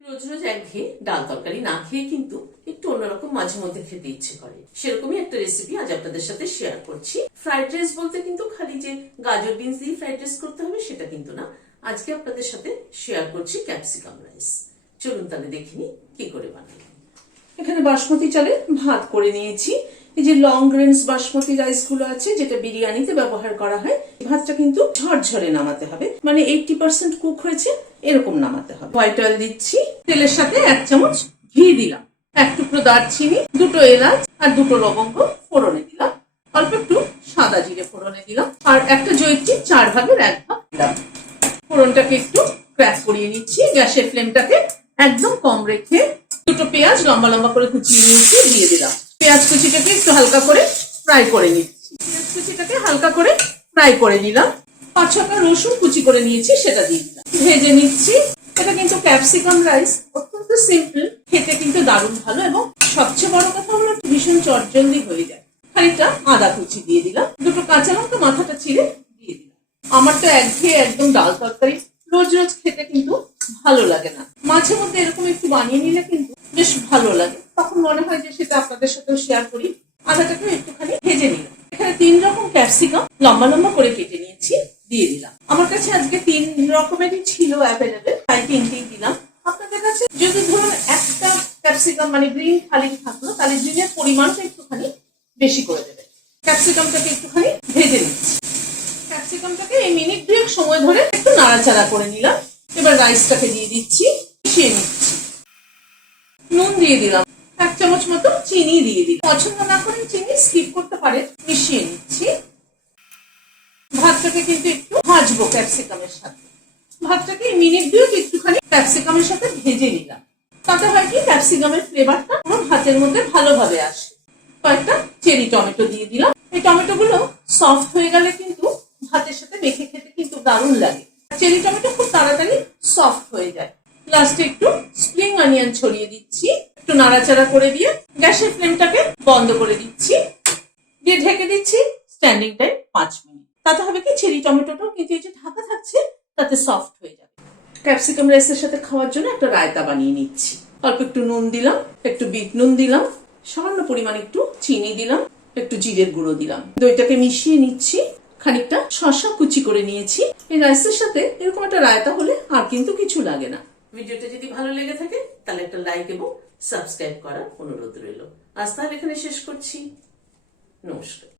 রোজ রোজ একঘেয়ে ডাল তরকারি না খেয়ে কিন্তু একটু অন্যরকম মাঝে মধ্যে খেতে ইচ্ছে করে। সেরকমই একটা রেসিপি আজ আপনাদের সাথে শেয়ার করছি। ফ্রাইড রাইস বলতে কিন্তু খালি যে গাজর বিনস দিয়ে ফ্রাইড রাইস করতে হবে সেটা কিন্তু না। আজকে আপনাদের সাথে শেয়ার করছি ক্যাপসিকাম রাইস। চলুন তাহলে দেখিনি কি করে বানাই। এখানে বাসমতি চালে ভাত করে নিয়েছি। এই যে লং গ্রেনস বাসমতি রাইস গুলো আছে যেটা বিরিয়ানিতে ব্যবহার করা হয়, ভাতটা কিন্তু ঝরঝরে নামাতে হবে, মানে 80% কুক হয়েছে এরকম নামাতে হবে। হোয়াইট অয়েল দিচ্ছি, তেলের সাথে 1 চামচ ঘি দিলাম, 1 টুকরো দারচিনি, 2টো এলাচ আর 2টো লবঙ্গ ফোড়নে দিলাম, অল্প একটু সাদা জিরে ফোড়নে দিলাম আর একটা জয়িত্রী 4 ভাগের 1 ভাগ দিলাম। ফোড়নটাকে একটু ক্র্যাক করিয়ে নিচ্ছি, গ্যাসের ফ্লেমটাকে একদম কম রেখে 2টো পেঁয়াজ লম্বা লম্বা করে কুচিয়ে নিয়েছি দিয়ে দিলাম। পেঁয়াজ কুচিটাকে একটু হালকা করে ফ্রাই করে নিচ্ছি। পেঁয়াজ কুচিটাকে হালকা করে ফ্রাই করে নিলাম। 5-6টা রসুন কুচি করে নিয়েছি, সেটা দিয়ে দিলাম, ভেজে নিচ্ছি। এটা কিন্তু ক্যাপসিকাম রাইস অত্যন্ত সিম্পল, খেতে কিন্তু দারুণ ভালো এবং সবচেয়ে বড় কথা হলো ভীষণ চটজলদি হয়ে যায়। খানিকটা আদা কুচি দিয়ে দিলাম, 2টো কাঁচা লঙ্কা মাথাটা ছিঁড়ে দিয়ে দিলাম। আমার তো একঘেয়ে একদম ডাল তরকারি রোজ রোজ খেতে কিন্তু ভালো লাগে না, মাঝে মধ্যে এরকম একটু বানিয়ে নিলে কিন্তু বেশ ভালো লাগে। তখন মনে হয় যে সেটা আপনাদের সাথেও শেয়ার করি। আদাটাকে একটুখানি ভেজে নিলাম। এখানে 3 রকম ক্যাপসিকাম লম্বা লম্বা করে কেটে নিয়েছি, দিয়ে দিলাম। আমার কাছে আজকে 3 রকমেরই ছিল অ্যাভেলেবেল, তাই 3টেই দিলাম। আপনাদের কাছে যদি ধরুন একটা ক্যাপসিকাম মানে গ্রিন খালি থাকলো, তাহলে গ্রিনের পরিমাণটা একটুখানি বেশি করে দেবেন। ক্যাপসিকামটাকে একটুখানি ভেজে নিচ্ছি। ক্যাপসিকামটাকে এই মিনিট 2 সময় ধরে একটু নাড়াচাড়া করে নিলাম। এবার রাইসটাকে দিয়ে দিচ্ছি, মিশিয়ে নিচ্ছি। নুন দিয়ে দিলাম, 1 চামচ মতো চিনি দিয়ে দিলাম। পছন্দ না করে চিনি স্কিপ করতে পারেন। মিশিয়ে নিচ্ছি। ভাতটাকে কিন্তু একটু ভাজবো ক্যাপসিকামের সাথে। ভাতটাকে মিনিট 2 একটুখানি ক্যাপসিকামের সাথে ভেজে নিলাম। তাতে হয় কি ক্যাপসিকামের ফ্লেভারটা পুরো ভাতের মধ্যে ভালোভাবে আসে। কয়েকটা চেরি টমেটো দিয়ে দিলাম। এই টমেটোগুলো সফট হয়ে গেলে কিন্তু ভাতের সাথে মেখে খেতে কিন্তু দারুণ লাগে। চেরি টমেটো খুব তাড়াতাড়ি সফট হয়ে যায়। লাস্টে একটু স্প্রিং অনিয়ন ছড়িয়ে দিচ্ছি, একটু নাড়াচাড়া করে দিয়ে গ্যাসের ফ্লেমটাকে বন্ধ করে দিচ্ছি, দিয়ে ঢেকে দিচ্ছি স্ট্যান্ডিং টাইম 5 মিনিট। তাতে হবে কি চেরি টমেটোটাও কিন্তু এই যে ঢাকা থাকছে তাতে সফট হয়ে যাবে। ক্যাপসিকাম রাইসের সাথে খাওয়ার জন্য একটা রায়তা বানিয়ে নিচ্ছি। অল্প একটু নুন দিলাম, একটু বিট নুন দিলাম, সামান্য পরিমাণ একটু চিনি দিলাম, একটু জিরের গুঁড়ো দিলাম। দইটাকে মিশিয়ে নিচ্ছি। খানিকটা শসা কুচি করে নিয়েছি। এই রাইসের সাথে এরকম একটা রায়তা হলে আর কিন্তু কিছু লাগে না। ভিডিওটা যদি ভালো লেগে থাকে তাহলে একটা লাইক এবং সাবস্ক্রাইব করার অনুরোধ রইল। আজ তাহলে এখানে শেষ করছি। নমস্কার।